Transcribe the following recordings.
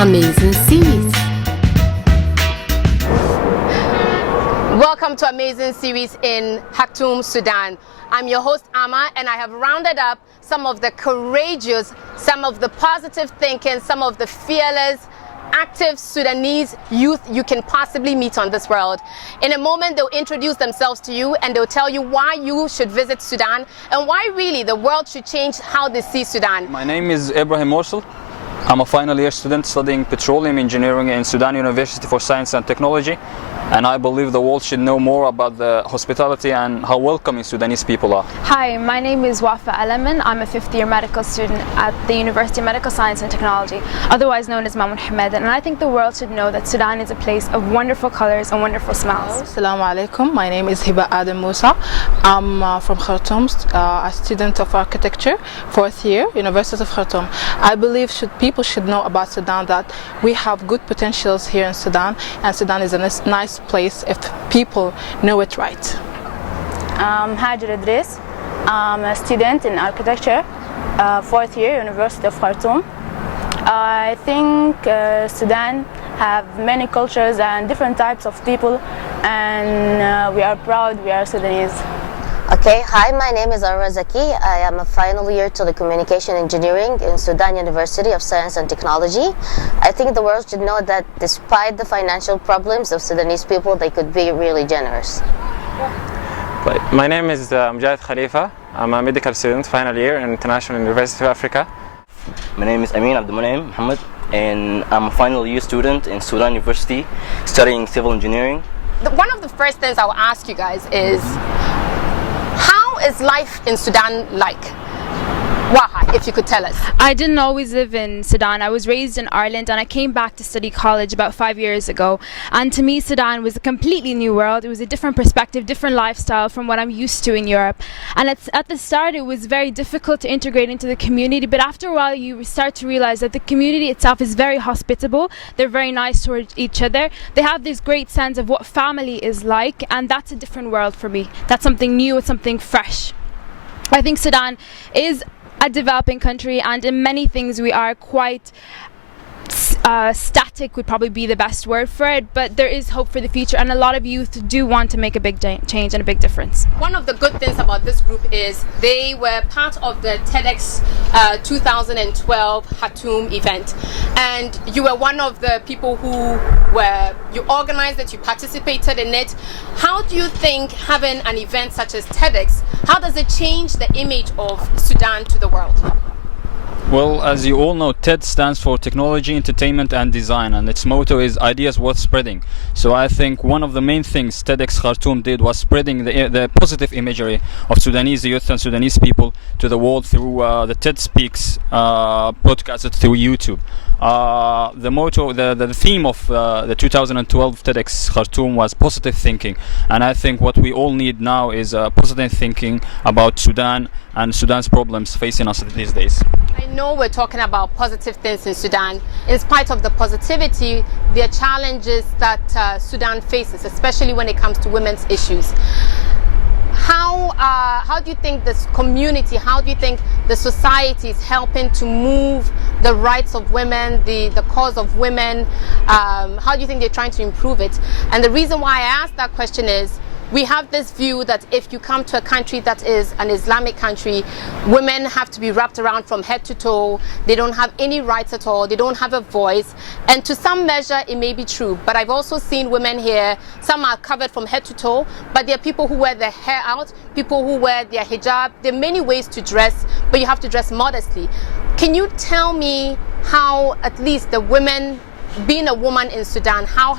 Amazing Series. Welcome to Amazing Series in Khartoum, Sudan. I'm your host, Amma, and I have rounded up some of the courageous, some of the positive thinking, some of the fearless, active Sudanese youth you can possibly meet on this world. In a moment, they'll introduce themselves to you and they'll tell you why you should visit Sudan and why really the world should change how they see Sudan. My name is Ibrahim Morsel. I'm a final year student studying petroleum engineering in Sudan University for Science and Technology, and I believe the world should know more about the hospitality and how welcoming Sudanese people are. Hi, my name is Wafa Alaman. I'm a fifth year medical student at the University of Medical Science and Technology, otherwise known as Mamun Hamed, and I think the world should know that Sudan is a place of wonderful colors and wonderful smells. Assalamu alaikum. My name is Hiba Adam Musa. I'm from Khartoum, a student of architecture, fourth year, University of Khartoum. I believe people should know about Sudan, that we have good potentials here in Sudan, and Sudan is a nice place if people know it right. I'm Hajar Idris. I'm a student in architecture, fourth year, University of Khartoum. I think Sudan have many cultures and different types of people, and we are proud we are Sudanese. Okay, hi, my name is Arwa Zaki. I am a final year telecommunication engineering in Sudan University of Science and Technology. I think the world should know that despite the financial problems of Sudanese people, they could be really generous. My name is Mujahid Khalifa. I'm a medical student, final year in International University of Africa. My name is Amin Abdulmunaim Muhammad, and I'm a final year student in Sudan University studying civil engineering. One of the first things I'll ask you guys is, how is life in Sudan like? Waha, if you could tell us. I didn't always live in Sudan. I was raised in Ireland and I came back to study college about 5 years ago. And to me, Sudan was a completely new world. It was a different perspective, different lifestyle from what I'm used to in Europe. And at the start, it was very difficult to integrate into the community. But after a while, you start to realize that the community itself is very hospitable. They're very nice towards each other. They have this great sense of what family is like. And that's a different world for me. That's something new. It's something fresh. I think Sudan is a developing country, and in many things we are quite static would probably be the best word for it, but there is hope for the future, and a lot of youth do want to make a big change and a big difference. One of the good things about this group is they were part of the TEDx 2012 Khartoum event, and you were one of the people you organized it, you participated in it. How do you think having an event such as TEDx, how does it change the image of Sudan to the world? Well, as you all know, TED stands for Technology, Entertainment and Design, and its motto is Ideas Worth Spreading. So I think one of the main things TEDx Khartoum did was spreading the positive imagery of Sudanese youth and Sudanese people to the world through the TED Speaks podcast through YouTube. The motto, the theme of the 2012 TEDx Khartoum was positive thinking, and I think what we all need now is positive thinking about Sudan and Sudan's problems facing us these days. I know we're talking about positive things in Sudan. In spite of the positivity, there are challenges that Sudan faces, especially when it comes to women's issues. How do you think this community, how do you think the society is helping to move the rights of women, the cause of women? How do you think they're trying to improve it? And the reason why I asked that question is, we have this view that if you come to a country that is an Islamic country, women have to be wrapped around from head to toe. They don't have any rights at all. They don't have a voice. And to some measure, it may be true. But I've also seen women here, some are covered from head to toe, but there are people who wear their hair out, people who wear their hijab. There are many ways to dress, but you have to dress modestly. Can you tell me how, at least the women, being a woman in Sudan, how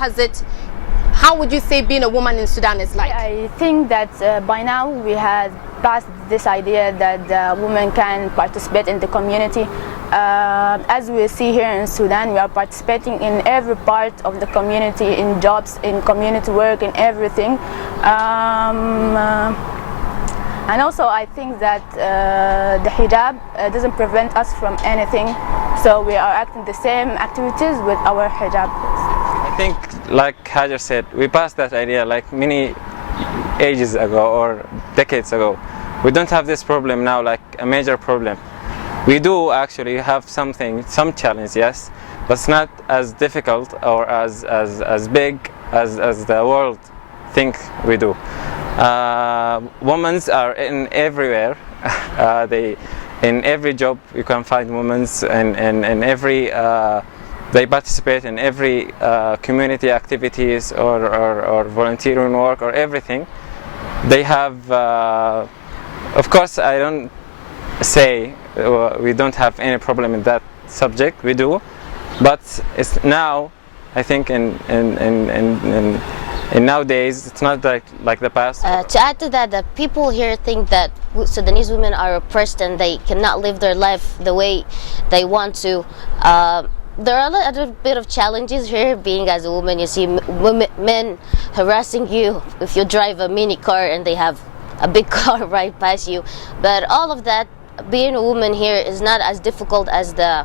would you say being a woman in Sudan is like? I think that by now we have passed this idea that women can participate in the community. As we see here in Sudan, we are participating in every part of the community, in jobs, in community work, in everything. And also I think that the hijab doesn't prevent us from anything, so we are acting the same activities with our hijab. I think, like Hajar said, we passed that idea like many ages ago or decades ago. We don't have this problem now, like a major problem. We do actually have some challenge, yes, but it's not as difficult or as big as the world think we do. Women are in everywhere. In every job you can find women, and every they participate in every community activities or volunteering work or everything. They have, of course, I don't say we don't have any problem in that subject. We do, but it's now, I think in nowadays it's not like the past. To add to that, the people here think that Sudanese women are oppressed and they cannot live their life the way they want to. There are a little bit of challenges here. Being as a woman, you see men harassing you if you drive a mini car and they have a big car right past you. But all of that, being a woman here is not as difficult as the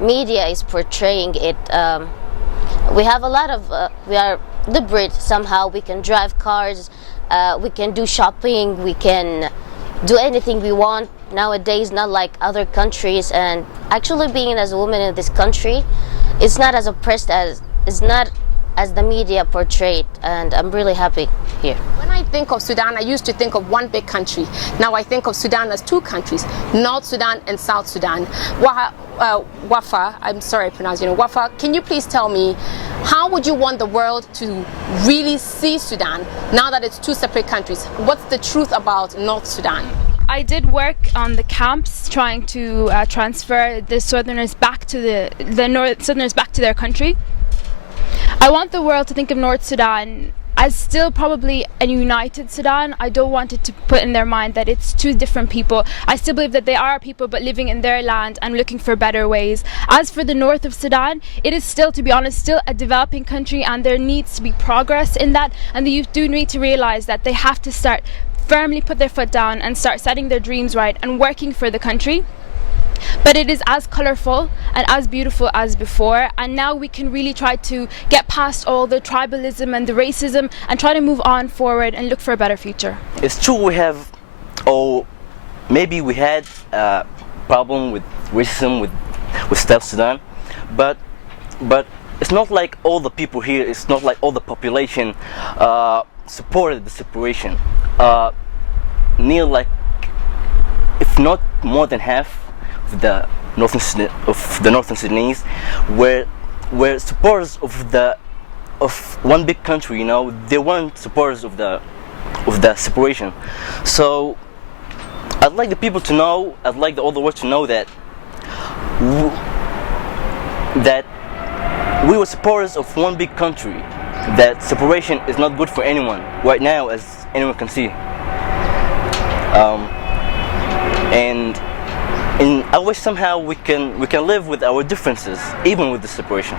media is portraying it. We have a lot of, we are liberate somehow. We can drive cars, we can do shopping, we can do anything we want nowadays, not like other countries. And actually being as a woman in this country, it's not as oppressed as, it's not as the media portrayed, and I'm really happy here. When I think of Sudan, I used to think of one big country. Now I think of Sudan as two countries, North Sudan and South Sudan. Wafa, I'm sorry I pronounced your name, Wafa, can you please tell me, how would you want the world to really see Sudan now that it's two separate countries? What's the truth about North Sudan? I did work on the camps trying to transfer the Southerners back to the Southerners back to their country. I want the world to think of North Sudan as still probably a united Sudan. I don't want it to put in their mind that it's two different people. I still believe that they are people but living in their land and looking for better ways. As for the north of Sudan, it is still, to be honest, still a developing country, and there needs to be progress in that, and the youth do need to realize that they have to start firmly put their foot down and start setting their dreams right and working for the country. But it is as colourful and as beautiful as before, and now we can really try to get past all the tribalism and the racism and try to move on forward and look for a better future. It's true we have, or maybe we had a problem with racism with South Sudan, but it's not like all the people here, it's not like all the population supported the separation. Near like, if not more than half of the Northern Sudanese were supporters of one big country. You know, they weren't supporters of the separation. So I'd like the people to know, I'd like all the world to know that we were supporters of one big country. That separation is not good for anyone right now, as anyone can see. And I wish somehow we can live with our differences, even with the separation.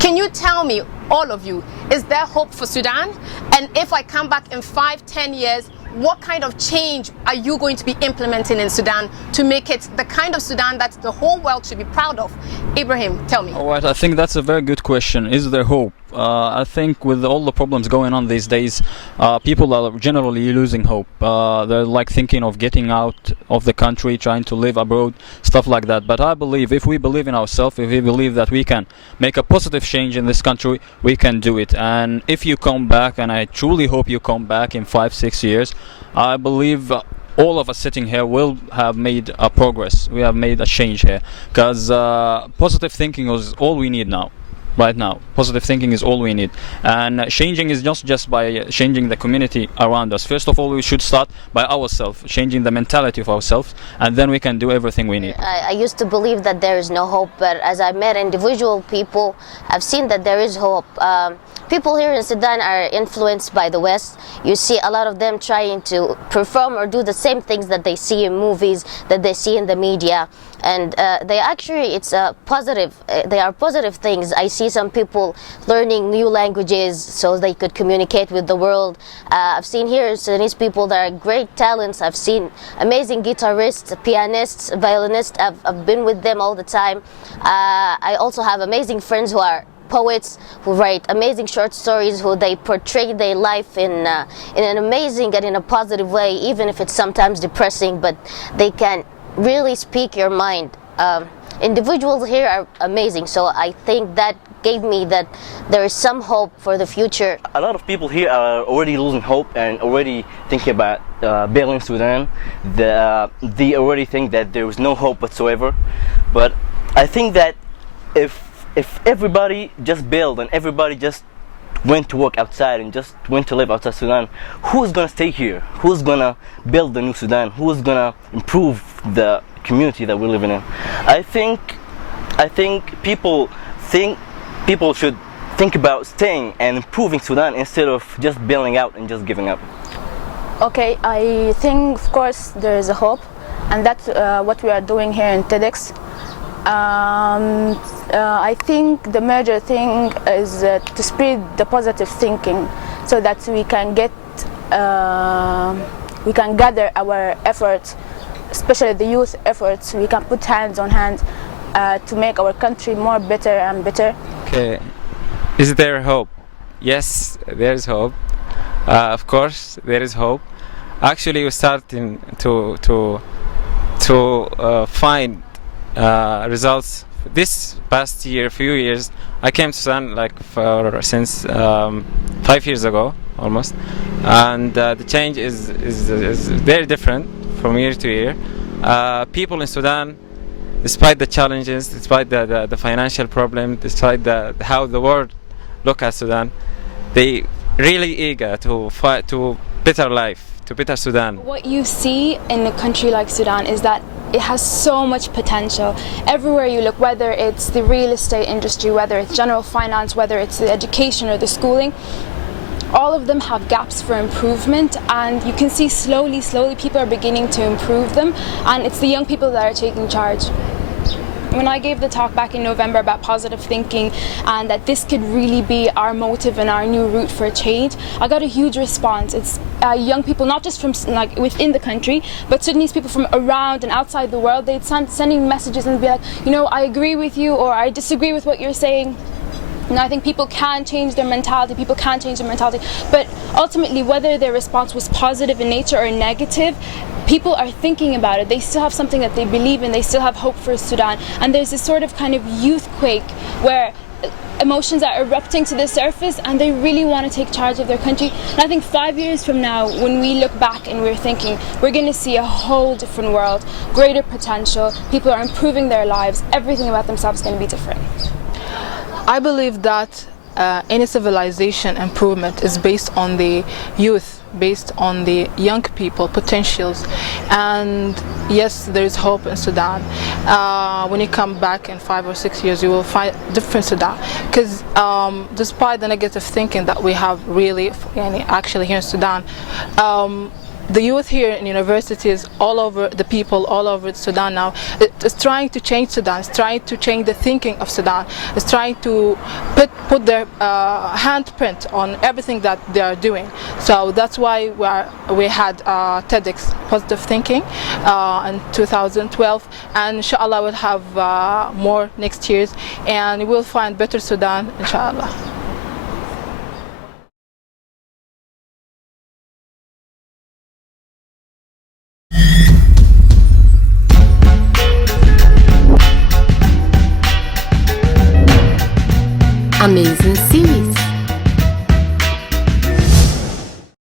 Can you tell me, all of you, is there hope for Sudan? And if I come back in 5-10 years, what kind of change are you going to be implementing in Sudan to make it the kind of Sudan that the whole world should be proud of? Ibrahim, tell me. All right, I think that's a very good question. Is there hope? I think with all the problems going on these days, people are generally losing hope. They're like thinking of getting out of the country, trying to live abroad, stuff like that. But I believe if we believe in ourselves, if we believe that we can make a positive change in this country, we can do it. And if you come back, and I truly hope you come back in 5-6 years, I believe all of us sitting here will have made a progress. We have made a change here, because positive thinking is all we need now. Right now, positive thinking is all we need, and changing is not just by changing the community around us. First of all, we should start by ourselves, changing the mentality of ourselves, and then we can do everything we need. I used to believe that there is no hope, but as I met individual people, I've seen that there is hope. People here in Sudan are influenced by the West. You see a lot of them trying to perform or do the same things that they see in movies, that they see in the media, and they actually, it's positive. They are positive things. I see some people learning new languages so they could communicate with the world. I've seen here Sudanese people that are great talents. I've seen amazing guitarists, pianists, violinists. I've been with them all the time. I also have amazing friends who are poets, who write amazing short stories, who they portray their life in an amazing and in a positive way, even if it's sometimes depressing, but they can really speak your mind. Individuals here are amazing, so I think that gave me that there is some hope for the future. A lot of people here are already losing hope and already thinking about bailing Sudan. They already think that there is no hope whatsoever. But I think that if everybody just bailed and everybody just went to work outside and just went to live outside Sudan, who's gonna stay here? Who's gonna build the new Sudan? Who's gonna improve the community that we're living in? I think people should think about staying and improving Sudan instead of just bailing out and just giving up. Okay, I think of course there is a hope, and that's what we are doing here in TEDx. I think the major thing is to spread the positive thinking, so that we can gather our efforts, especially the youth efforts. We can put hands on hands to make our country more better and better. Okay, is there hope? Yes, there is hope. Of course, there is hope. Actually, we're starting to find results. This past year, few years, I came to Sudan since 5 years ago almost, and the change is very different from year to year. People in Sudan, despite the challenges, despite the financial problem, despite how the world look at Sudan, they really eager to fight to better life, to better Sudan. What you see in a country like Sudan is that it has so much potential. Everywhere you look, whether it's the real estate industry, whether it's general finance, whether it's the education or the schooling, all of them have gaps for improvement, and you can see slowly people are beginning to improve them, and it's the young people that are taking charge. When I gave the talk back in November about positive thinking and that this could really be our motive and our new route for change, I got a huge response. It's young people, not just from within the country, but Sudanese people from around and outside the world. They'd sending messages and be like, I agree with you, or I disagree with what you're saying. And I think people can change their mentality, but ultimately whether their response was positive in nature or negative, people are thinking about it. They still have something that they believe in, they still have hope for Sudan, and there's this sort of kind of youth quake where emotions are erupting to the surface and they really want to take charge of their country. And I think 5 years from now, when we look back and we're thinking, we're going to see a whole different world, greater potential, people are improving their lives, everything about themselves is going to be different. I believe that any civilization improvement is based on the youth, based on the young people potentials. And yes, there is hope in Sudan. When you come back in 5 or 6 years, you will find different Sudan, because despite the negative thinking that we have really actually here in Sudan, the youth here in universities all over, the people all over Sudan now, is trying to change Sudan, it's trying to change the thinking of Sudan, it's trying to put their handprint on everything that they are doing. So that's why we had TEDx Positive Thinking in 2012, and inshallah we'll have more next years, and we'll find better Sudan, inshallah.